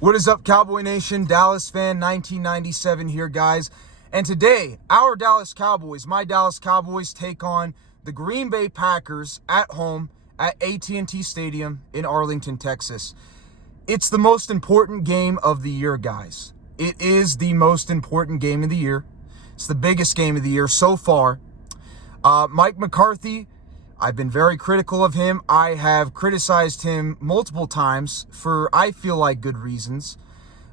What is up, Cowboy Nation? Dallas fan 1997 here, guys. And today, our Dallas Cowboys, my Dallas Cowboys, take on the Green Bay Packers at home at AT&T Stadium in Arlington, Texas. It's the most important game of the year, guys. It is the most important game of the year. It's the biggest game of the year so far. Mike McCarthy, I've been very critical of him. I have criticized him multiple times for, I feel like, good reasons.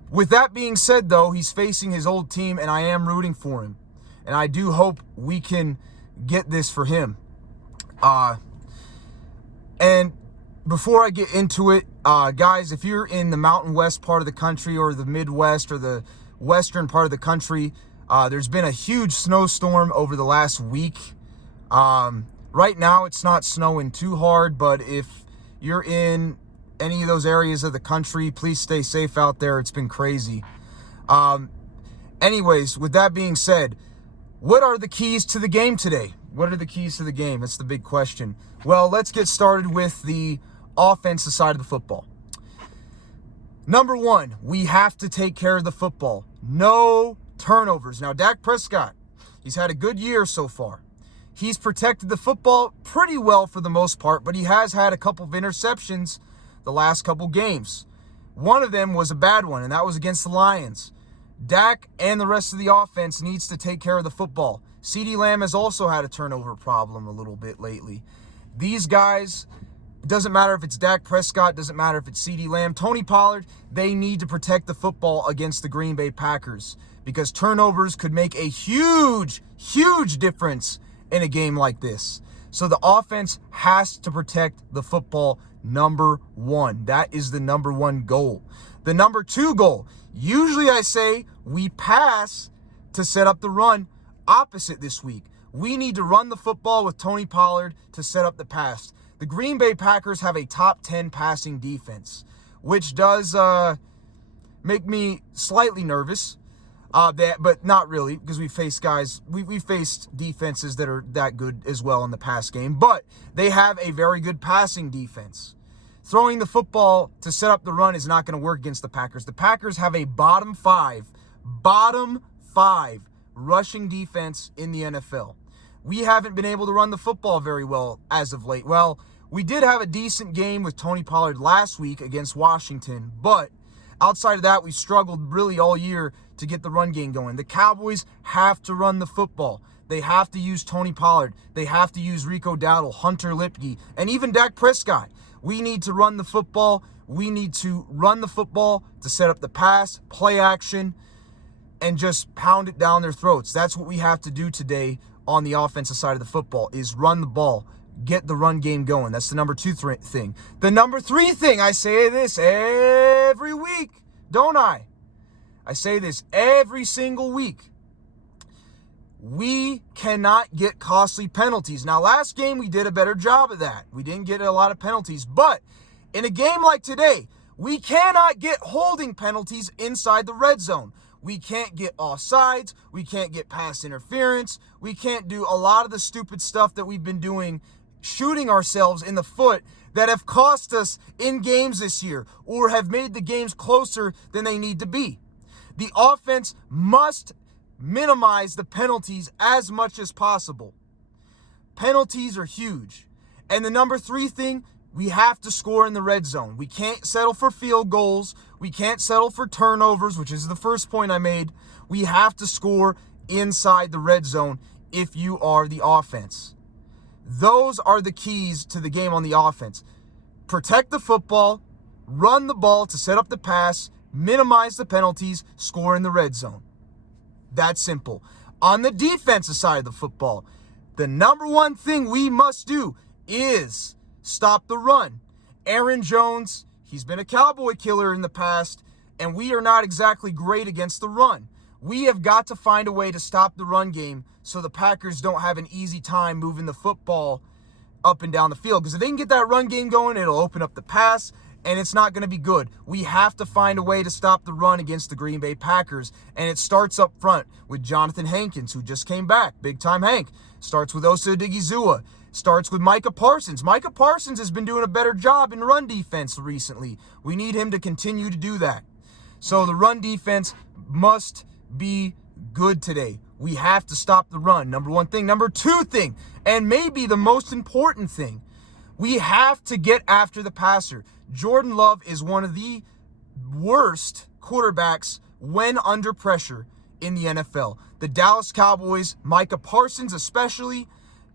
With that being said, though, he's facing his old team, and I am rooting for him. And I do hope we can get this for him. And before I get into it, guys, if you're in the Mountain West part of the country or the Midwest or the western part of the country, there's been a huge snowstorm over the last week. Right now, it's not snowing too hard, but if you're in any of those areas of the country, please stay safe out there. It's been crazy. Anyways, with that being said, what are the keys to the game today? What are the keys to the game? That's the big question. Well, let's get started with the offensive side of the football. Number one, we have to take care of the football. No turnovers. Now, Dak Prescott, he's had a good year so far. He's protected the football pretty well for the most part, but he has had a couple of interceptions the last couple games. One of them was a bad one, and that was against the Lions. Dak and the rest of the offense needs to take care of the football. CeeDee Lamb has also had a turnover problem a little bit lately. These guys, it doesn't matter if it's Dak Prescott, doesn't matter if it's CeeDee Lamb, Tony Pollard, they need to protect the football against the Green Bay Packers because turnovers could make a huge, huge difference in a game like this. So the offense has to protect the football, number one. That is the number one goal. The number two goal, usually I say we pass to set up the run. Opposite this week. We need to run the football with Tony Pollard to set up the pass. The Green Bay Packers have a top 10 passing defense, which does make me slightly nervous. But not really, because we faced defenses that are that good as well in the pass game. But they have a very good passing defense. Throwing the football to set up the run is not going to work against the Packers. The Packers have a bottom five rushing defense in the NFL. We haven't been able to run the football very well as of late. Well, we did have a decent game with Tony Pollard last week against Washington, but outside of that, we struggled really all year to get the run game going. The Cowboys have to run the football. They have to use Tony Pollard. They have to use Rico Dowdle, Hunter Lipke, and even Dak Prescott. We need to run the football. We need to run the football to set up the pass, play action, and just pound it down their throats. That's what we have to do today on the offensive side of the football is run the ball, get the run game going. That's the number two thing. The number three thing, I say this every week, don't I? I say this every single week. We cannot get costly penalties. Now, last game, we did a better job of that. We didn't get a lot of penalties. But in a game like today, we cannot get holding penalties inside the red zone. We can't get offsides. We can't get pass interference. We can't do a lot of the stupid stuff that we've been doing, shooting ourselves in the foot that have cost us in games this year or have made the games closer than they need to be. The offense must minimize the penalties as much as possible. Penalties are huge. And the number three thing, we have to score in the red zone. We can't settle for field goals. We can't settle for turnovers, which is the first point I made. We have to score inside the red zone if you are the offense. Those are the keys to the game on the offense. Protect the football, run the ball to set up the pass, minimize the penalties, score in the red zone. That's simple. On the defensive side of the football, the number one thing we must do is stop the run. Aaron Jones, he's been a Cowboy killer in the past, and we are not exactly great against the run. We have got to find a way to stop the run game so the Packers don't have an easy time moving the football up and down the field. Because if they can get that run game going, it'll open up the pass, and it's not going to be good. We have to find a way to stop the run against the Green Bay Packers, and it starts up front with Jonathan Hankins, who just came back, big-time Hank. Starts with Osa Odigizua. Starts with Micah Parsons. Micah Parsons has been doing a better job in run defense recently. We need him to continue to do that. So the run defense must be good today. We have to stop the run. Number one thing. Number two thing, and maybe the most important thing, we have to get after the passer. Jordan Love is one of the worst quarterbacks when under pressure in the NFL. The Dallas Cowboys, Micah Parsons especially,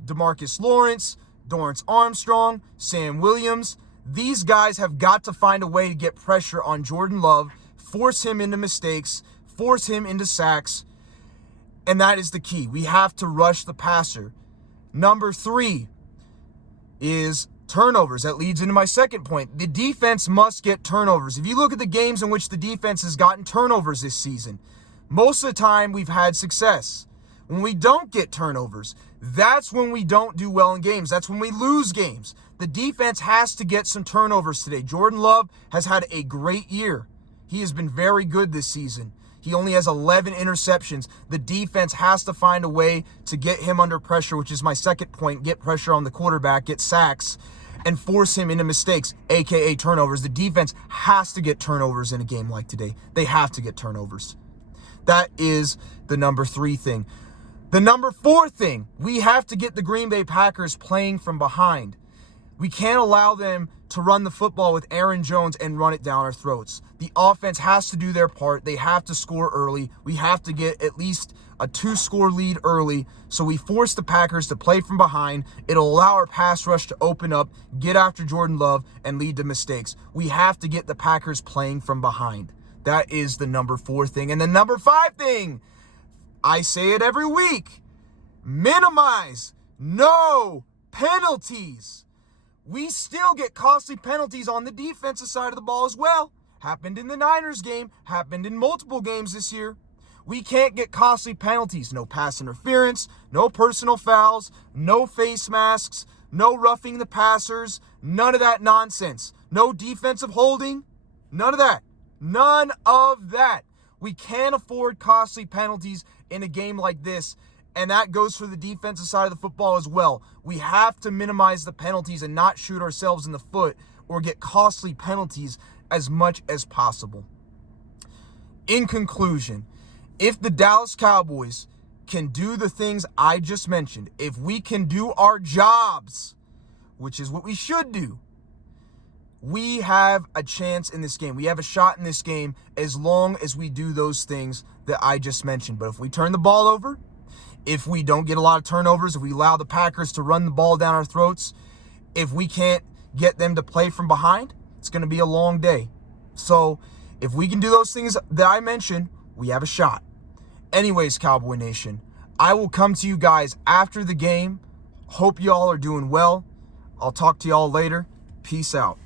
DeMarcus Lawrence, Dorrance Armstrong, Sam Williams, these guys have got to find a way to get pressure on Jordan Love, force him into mistakes, force him into sacks, and that is the key. We have to rush the passer. Number three is turnovers. That leads into my second point. The defense must get turnovers. If you look at the games in which the defense has gotten turnovers this season, most of the time we've had success. When we don't get turnovers, that's when we don't do well in games. That's when we lose games. The defense has to get some turnovers today. Jordan Love has had a great year. He has been very good this season. He only has 11 interceptions. The defense has to find a way to get him under pressure, which is my second point. Get pressure on the quarterback, get sacks, and force him into mistakes, aka turnovers. The defense has to get turnovers in a game like today. They have to get turnovers. That is the number three thing. The number four thing, we have to get the Green Bay Packers playing from behind. We can't allow them to run the football with Aaron Jones and run it down our throats. The offense has to do their part. They have to score early. We have to get at least a 2-score lead early, so we force the Packers to play from behind. It'll allow our pass rush to open up, get after Jordan Love, and lead to mistakes. We have to get the Packers playing from behind. That is the number four thing. And the number five thing, I say it every week, minimize no penalties. We still get costly penalties on the defensive side of the ball as well. Happened in the Niners game, happened in multiple games this year. We can't get costly penalties. No pass interference, no personal fouls, no face masks, no roughing the passers, none of that nonsense. No defensive holding, none of that. None of that. We can't afford costly penalties in a game like this, and that goes for the defensive side of the football as well. We have to minimize the penalties and not shoot ourselves in the foot or get costly penalties as much as possible. In conclusion, if the Dallas Cowboys can do the things I just mentioned, if we can do our jobs, which is what we should do, we have a chance in this game. We have a shot in this game as long as we do those things that I just mentioned. But if we turn the ball over, if we don't get a lot of turnovers, if we allow the Packers to run the ball down our throats, if we can't get them to play from behind, it's going to be a long day. So if we can do those things that I mentioned, we have a shot. Anyways, Cowboy Nation, I will come to you guys after the game. Hope y'all are doing well. I'll talk to y'all later. Peace out.